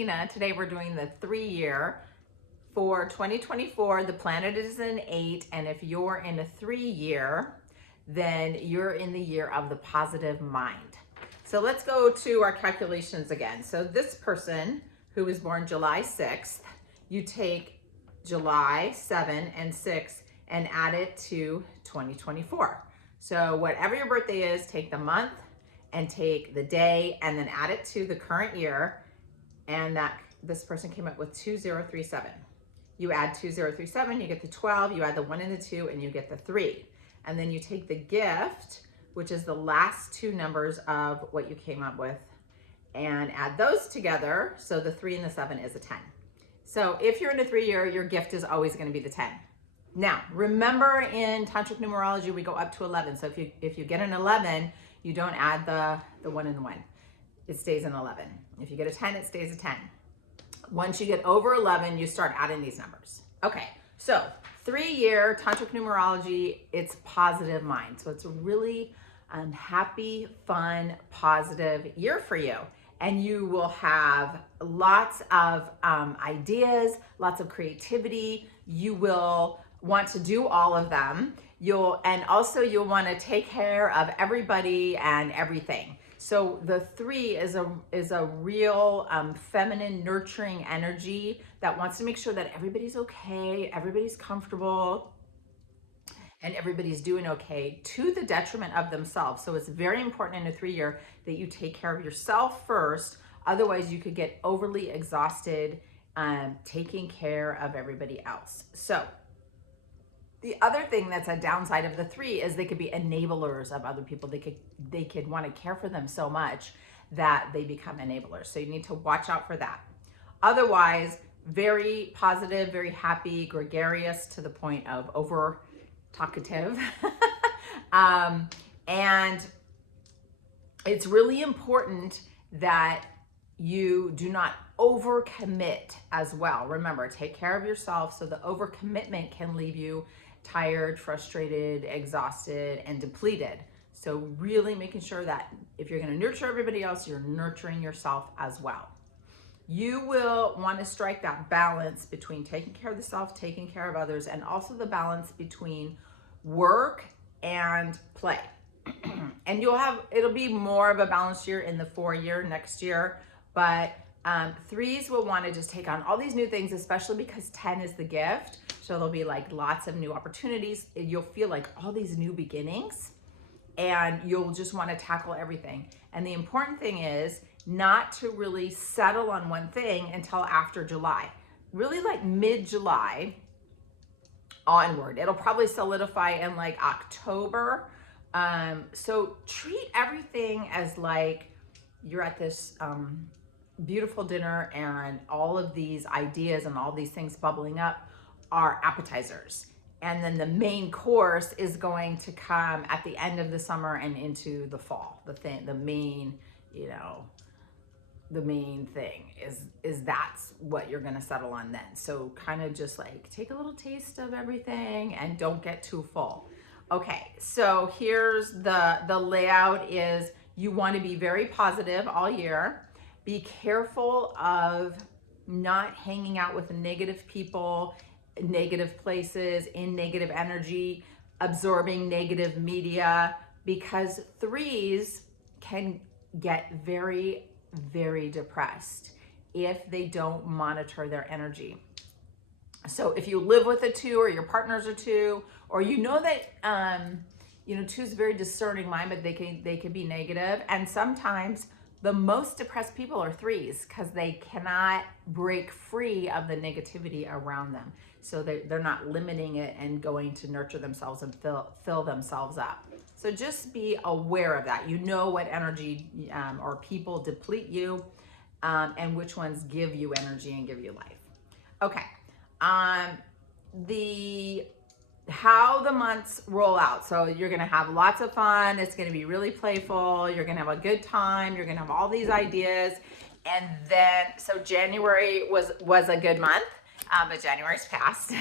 Today we're doing the 3-year for 2024. The planet is an 8, and if you're in a 3-year, then you're in the year of the positive mind. So let's go to our calculations again. So this person who was born July 6th, you take July 7 and 6 and add it to 2024. So whatever your birthday is, take the month and take the day and then add it to the current year. And this person came up with 2037. You add 2037, you get the 12, you add the 1 and the 2, and you get the 3. And then you take the gift, which is the last 2 numbers of what you came up with, and add those together. So the 3 and the 7 is a 10. So if you're in a 3-year, your gift is always going to be the 10. Now, remember in Tantric Numerology, we go up to 11. So if you get an 11, you don't add the 1 and the 1. It stays in 11. If you get a 10, it stays a 10. Once you get over 11, you start adding these numbers. Okay, so 3-year Tantric Numerology, it's positive mind. So it's a really happy, fun, positive year for you. And you will have lots of ideas, lots of creativity. You will want to do all of them. You'll want to take care of everybody and everything. So the 3 is a real feminine, nurturing energy that wants to make sure that everybody's okay, everybody's comfortable, and everybody's doing okay to the detriment of themselves. So it's very important in a 3-year that you take care of yourself first. Otherwise, you could get overly exhausted taking care of everybody else. So the other thing that's a downside of the 3 is they could be enablers of other people. They could want to care for them so much that they become enablers. So you need to watch out for that. Otherwise, very positive, very happy, gregarious to the point of over talkative. And it's really important that you do not overcommit as well. Remember, take care of yourself, so the overcommitment can leave you tired, frustrated, exhausted, and depleted. So really making sure that if you're going to nurture everybody else, you're nurturing yourself as well. You will want to strike that balance between taking care of the self, taking care of others, and also the balance between work and play. And it'll be more of a balanced year in the 4-year next year, but 3s will want to just take on all these new things, especially because 10 is the gift. So there'll be like lots of new opportunities. You'll feel like all these new beginnings, and you'll just want to tackle everything. And the important thing is not to really settle on one thing until after July. Really like mid-July onward. It'll probably solidify in like October. So treat everything as like you're at this beautiful dinner, and all of these ideas and all these things bubbling up are appetizers. And then the main course is going to come at the end of the summer and into the fall. The main thing is that's what you're gonna settle on then. So kind of just like take a little taste of everything and don't get too full. Okay, so here's the layout is you want to be very positive all year. Be careful of not hanging out with negative people, negative places, in negative energy, absorbing negative media, because 3s can get very, very depressed if they don't monitor their energy. So if you live with a 2 or your partner's a 2, or you know that 2 is very discerning mind, but they can be negative, and sometimes the most depressed people are 3s because they cannot break free of the negativity around them. So they're not limiting it and going to nurture themselves and fill themselves up. So just be aware of that. You know what energy or people deplete you and which ones give you energy and give you life. Okay. How the months roll out. So you're going to have lots of fun. It's going to be really playful. You're going to have a good time. You're going to have all these ideas. And then, so January was a good month, but January's passed.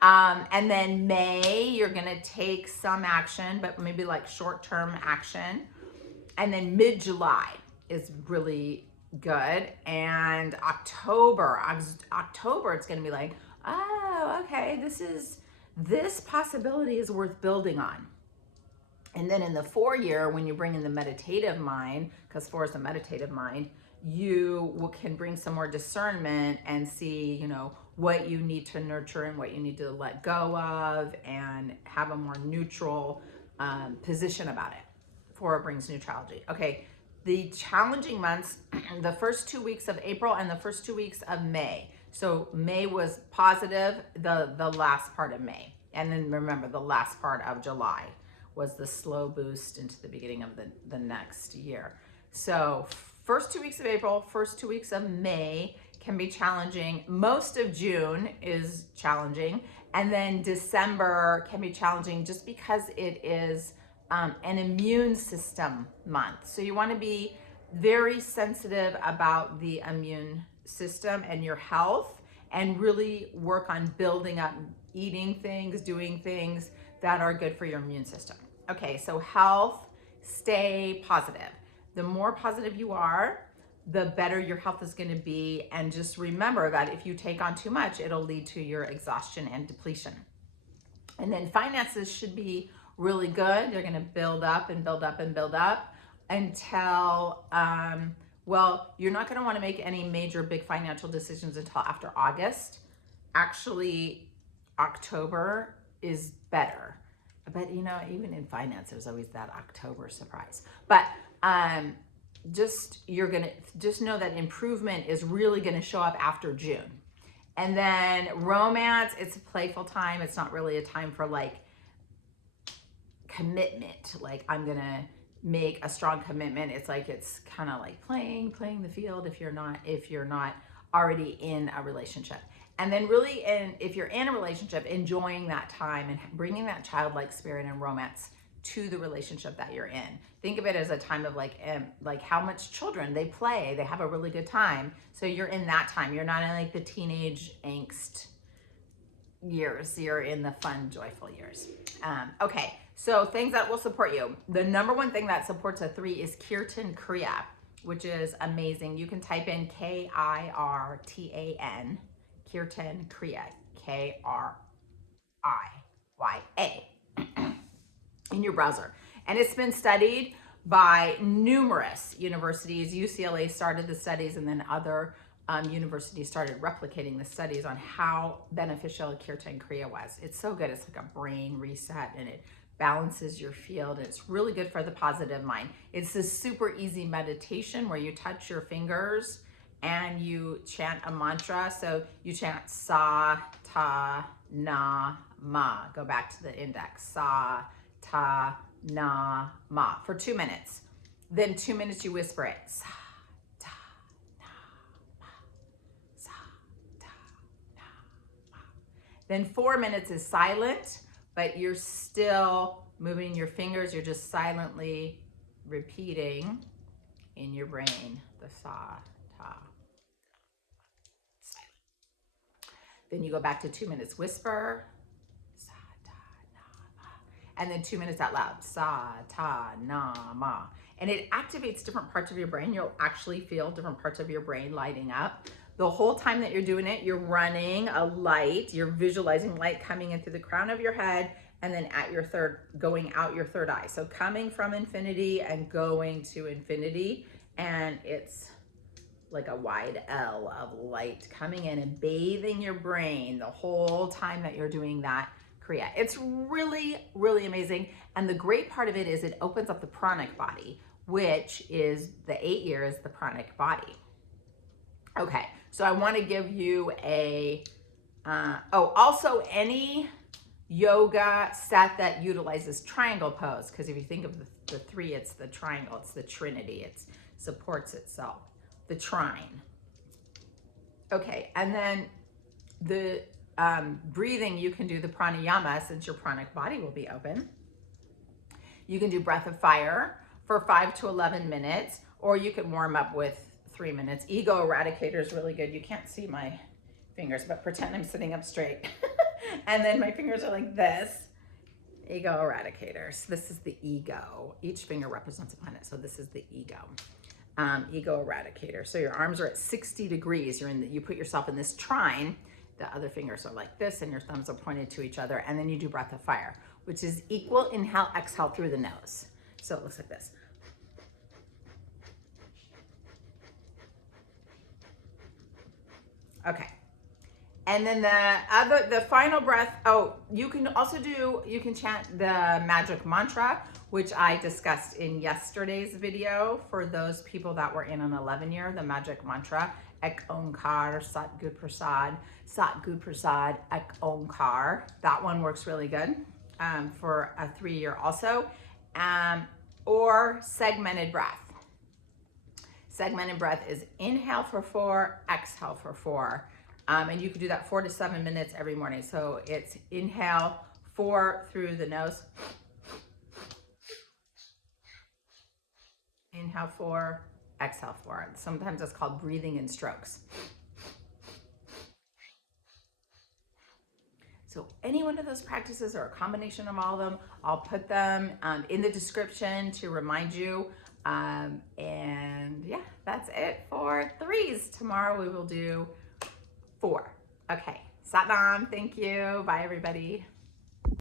And then May, you're going to take some action, but maybe like short-term action. And then mid-July is really Good. And October, it's going to be like, oh, okay, this possibility is worth building on. And then in the 4-year, when you bring in the meditative mind, because 4 is the meditative mind, you can bring some more discernment and see, you know, what you need to nurture and what you need to let go of, and have a more neutral position about it. 4 brings neutrality. Okay, the challenging months, the first 2 weeks of April and the first 2 weeks of May. So May was positive, the last part of May. And then remember, the last part of July was the slow boost into the beginning of the next year. So first 2 weeks of April, first 2 weeks of May can be challenging. Most of June is challenging. And then December can be challenging just because it is an immune system month. So you want to be very sensitive about the immune system and your health, and really work on building up, eating things, doing things that are good for your immune system. Okay, so health, stay positive. The more positive you are, the better your health is going to be. And just remember that if you take on too much, it'll lead to your exhaustion and depletion. And then finances should be really good. They're going to build up and build up and build up until, well, you're not going to want to make any major big financial decisions until after August. Actually, October is better. But you know, even in finance, there's always that October surprise. But you're gonna just know that improvement is really gonna show up after June. And then romance, it's a playful time. It's not really a time for like commitment. Like I'm gonna make a strong commitment. It's like, it's kind of like playing the field if you're not already in a relationship. And then really, if you're in a relationship, enjoying that time and bringing that childlike spirit and romance to the relationship that you're in. Think of it as a time of like how much children, they play, they have a really good time. So you're in that time. You're not in like the teenage angst years. You're in the fun, joyful years. Okay, so things that will support you. The number one thing that supports a 3 is Kirtan Kriya, which is amazing. You can type in Kirtan, Kirtan Kriya, Kriya, in your browser. And it's been studied by numerous universities. UCLA started the studies, and then other universities started replicating the studies on how beneficial Kirtan Kriya was. It's so good. It's like a brain reset, and it balances your field. And it's really good for the positive mind. It's this super easy meditation where you touch your fingers and you chant a mantra. So you chant sa, ta, na, ma. Go back to the index. Sa, ta, na, ma for 2 minutes. Then 2 minutes you whisper it. Sa, ta, na, ma. Sa, ta, na, ma. Then 4 minutes is silent, but you're still moving your fingers. You're just silently repeating in your brain the sa, ta. Silent. Then you go back to 2 minutes whisper. And then 2 minutes out loud, sa, ta, na, ma. And it activates different parts of your brain. You'll actually feel different parts of your brain lighting up. The whole time that you're doing it, you're running a light, you're visualizing light coming in through the crown of your head, and then going out your third eye. So coming from infinity and going to infinity. And it's like a wide L of light coming in and bathing your brain the whole time that you're doing that Kriya. It's really, really amazing. And the great part of it is it opens up the pranic body, which is the 8 years, the pranic body. Okay, so I want to give you also any yoga set that utilizes triangle pose, because if you think of the 3, it's the triangle, it's the trinity, it supports itself, the trine. Okay, and then the breathing, you can do the pranayama since your pranic body will be open. You can do breath of fire for 5 to 11 minutes, or you can warm up with 3 minutes. Ego eradicator is really good. You can't see my fingers, but pretend I'm sitting up straight. And then my fingers are like this. Ego eradicators. This is the ego. Each finger represents a planet, so this is the ego. ego eradicator. So your arms are at 60 degrees. You put yourself in this trine. The other fingers are like this and your thumbs are pointed to each other. And then you do breath of fire, which is equal inhale, exhale through the nose. So it looks like this. Okay. And then the final breath, you can chant the magic mantra, which I discussed in yesterday's video for those people that were in an 11-year, the magic mantra, Ek Ong Kar, Sat Gur Prasad, Sat Gur Prasad, Ek Ong Kar. That one works really good for a 3-year also. Or segmented breath. Segmented breath is inhale for 4, exhale for 4. And you can do that 4 to 7 minutes every morning. So it's inhale 4 through the nose. Inhale 4, exhale 4. Sometimes it's called breathing in strokes. So any one of those practices or a combination of all of them, I'll put them in the description to remind you. And yeah, that's it for 3s. Tomorrow we will do 4. Okay. Sat Nam. Thank you. Bye, everybody.